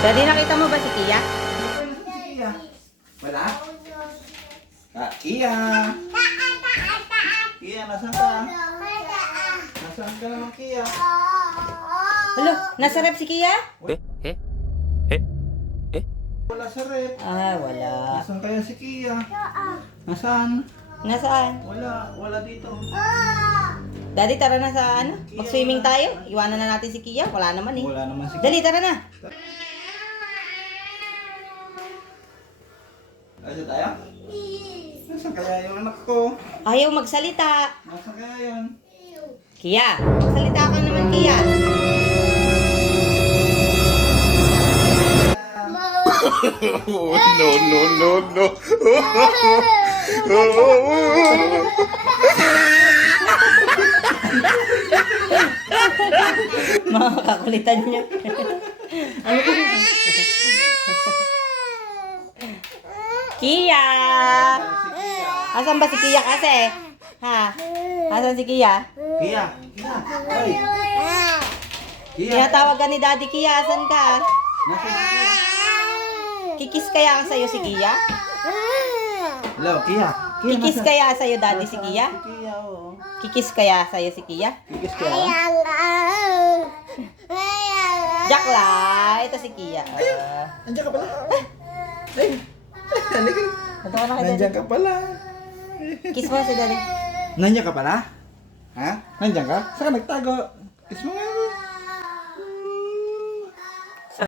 Daddy, nakita mo ba si Kia? Nasaan si Kia? Wala? Kia! Kia, nasaan ka? Nasaan ka naman, Kia? Hello, nasa rep si Kia? Wala sa rep. Ah, wala. Nasaan kaya si Kia? Nasaan? Nasaan? Wala dito. Daddy, tara na sa ano? Mag-swimming tayo. Iwanan na natin si Kia. Wala naman eh. Wala naman si Kia. Dali, tara na. Ayun tayo? Nasaan kaya yung anak ko? Ayaw magsalita. Nasaan kaya yun? Kia, magsalita ka naman, Kia. No. Mga kakulitan niya. Ano ko? Kia! Si Kia. Asan ba si Kia kasi? Ha? Asan si Kia? Kia! Kia! Ay! Kia! Tinatawag ka ni Daddy Kia. Asan ka? Nasaan si Kia? Kikis kaya sa'yo si Kia? Hello, Kia! Kia, Kikis nasaan? kaya sa'yo Daddy si Kia? Si Kia, oo. Kikis kaya sa'yo si Kia? Kikis kaya? Jack la! Ito si Kia. Nandiyan ka pala. Ay! Halika. Natawa na kay Daddy. Nandiyan ka pala. Kiss mo si Daddy. Nandiyan ka pala? Ha? Nandiyan ka? Saan ka nagtago? Kiss mo nga.